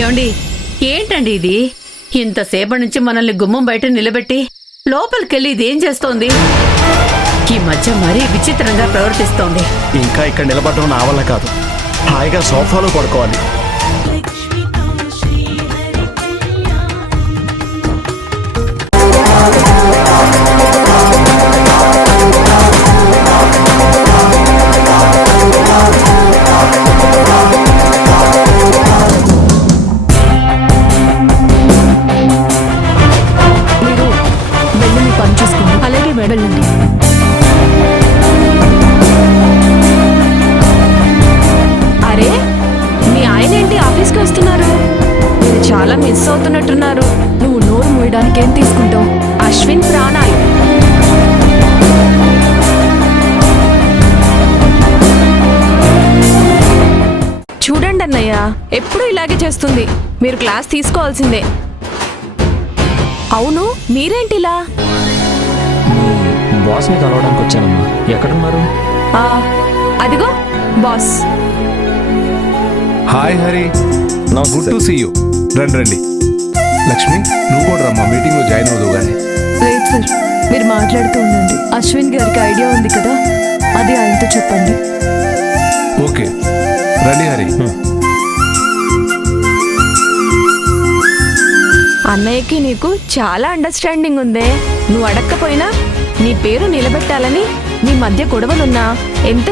ఏమండి, ఏంటండి ఇది? ఇంతసేపటి నుంచి మనల్ని గుమ్మం బయట నిలబెట్టి లోపలికెళ్ళి ఇదేం చేస్తోంది? ఈ మధ్య మరీ విచిత్రంగా ప్రవర్తిస్తోంది. ఇంకా ఇక్కడ నిలబడడం నా వల్ల కాదు. హాయిగా సోఫాలో పడుకోవాలి. మీరు వెళ్ళి మీ పని చూసుకోండి. అలాగే వెళ్ళండి. అరే, మీ ఆయన ఏంటి ఆఫీస్కి వస్తున్నారు? మీరు చాలా మిస్ అవుతున్నట్టున్నారు. నువ్వు నోరు మూయడానికి ఏం తీసుకుంటావు? అశ్విన్ ప్రాణాలు. చూడండి అన్నయ్య, ఎప్పుడూ ఇలాగే చేస్తుంది. మీరు క్లాస్ తీసుకోవాల్సిందే. అవును, మీరేంటిలా? బాస్ని కలవడానికి వచ్చానమ్మా. ఎక్కడున్నారు? అదిగో బాస్. హాయ్ హరి, నా గుడ్ టు సీ యూ. రండి రండి. లక్ష్మి, నువ్వు కూడా రమ్మా, మీటింగ్లో జాయిన్ అవుదు కానీ. లేదు సార్, మీరు మాట్లాడుతూ ఉండండి. అశ్విన్ గారికి ఐడియా ఉంది కదా, అది ఆయనతో చెప్పండి. ఓకే, రండి హరి. అన్నయ్యకి నీకు చాలా అండర్స్టాండింగ్ ఉందే. నువ్వు అడక్కపోయినా నీ పేరు నిలబెట్టాలని మీ మధ్య గొడవలున్నా ఎంత